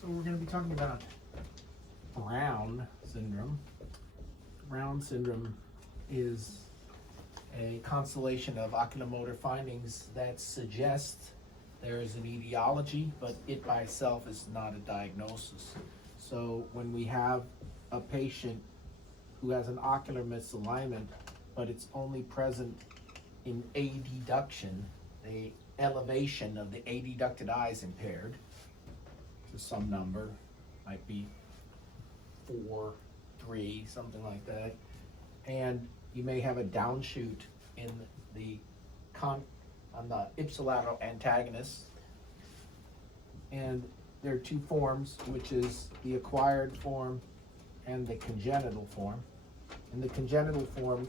So we're going to be talking about Brown syndrome. Brown syndrome is a constellation of oculomotor findings that suggest there is an etiology, but it by itself is not a diagnosis. So when we have a patient who has an ocular misalignment, but it's only present in adduction, the elevation of the adducted eye is impaired to some number, might be 4, 3, something like that, and you may have a downshoot in the on the ipsilateral antagonist, and there are two forms, which is the acquired form and the congenital form. In the congenital form,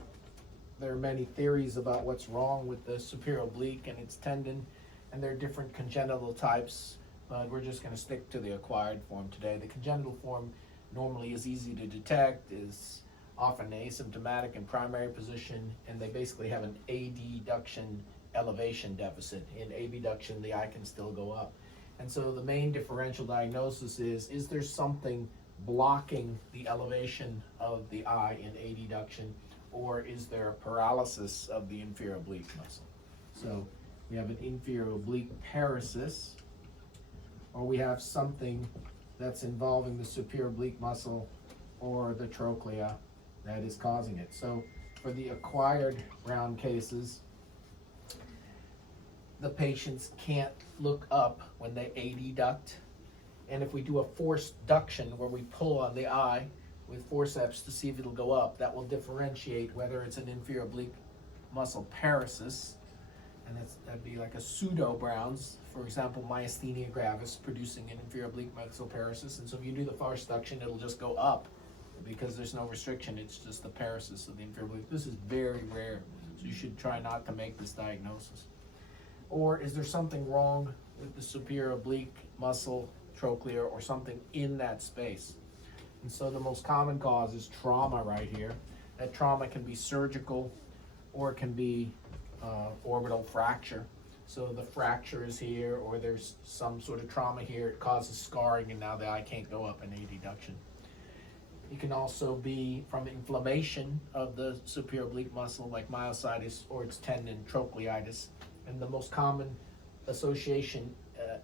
there are many theories about what's wrong with the superior oblique and its tendon, and there are different congenital types, but we're just going to stick to the acquired form today. The congenital form normally is easy to detect, is often asymptomatic in primary position, and they basically have an adduction elevation deficit. In abduction, the eye can still go up. And so the main differential diagnosis is there something blocking the elevation of the eye in adduction, or is there a paralysis of the inferior oblique muscle? So we have an inferior oblique paresis, or we have something that's involving the superior oblique muscle or the trochlea that is causing it. So for the acquired Brown cases, the patients can't look up when they adduct, and if we do a forced duction where we pull on the eye with forceps to see if it'll go up, that will differentiate whether it's an inferior oblique muscle paresis, and that'd be like a pseudo Brown's, for example, myasthenia gravis producing an inferior oblique muscle paresis, and so if you do the forced duction, it'll just go up because there's no restriction, it's just the paresis of the inferior oblique. This is very rare, so you should try not to make this diagnosis. Or is there something wrong with the superior oblique muscle, trochlea, or something in that space? And so the most common cause is trauma right here. That trauma can be surgical, or it can be orbital fracture. So the fracture is here, or there's some sort of trauma here, it causes scarring, and now the eye can't go up in adduction. It can also be from inflammation of the superior oblique muscle, like myositis, or its tendon, trochleitis. And the most common association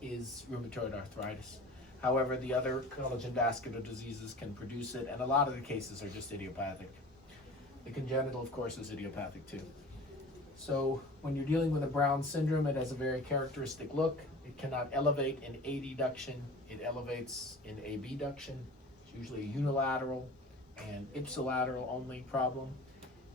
is rheumatoid arthritis. However, the other collagen vascular diseases can produce it, and a lot of the cases are just idiopathic. The congenital, of course, is idiopathic too. So when you're dealing with a Brown syndrome, it has a very characteristic look. It cannot elevate in adduction, it elevates in abduction. It's usually a unilateral and ipsilateral only problem.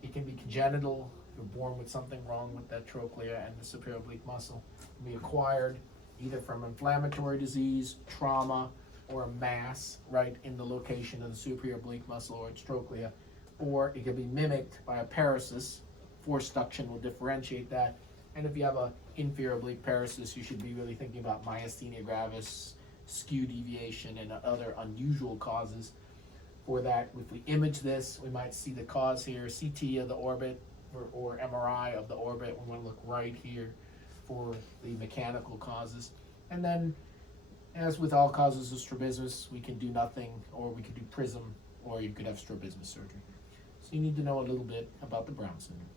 It can be congenital. You're born with something wrong with that trochlea and the superior oblique muscle. It can be acquired either from inflammatory disease, trauma, or a mass right in the location of the superior oblique muscle or its trochlea, or it can be mimicked by a paresis. Forced duction will differentiate that. And if you have an inferior oblique paresis, you should be really thinking about myasthenia gravis, skew deviation, and other unusual causes for that. If we image this, we might see the cause here, CT of the orbit, or MRI of the orbit. We want to look right here for the mechanical causes. And then, as with all causes of strabismus, we can do nothing, or we could do prism, or you could have strabismus surgery. So you need to know a little bit about the Brown syndrome.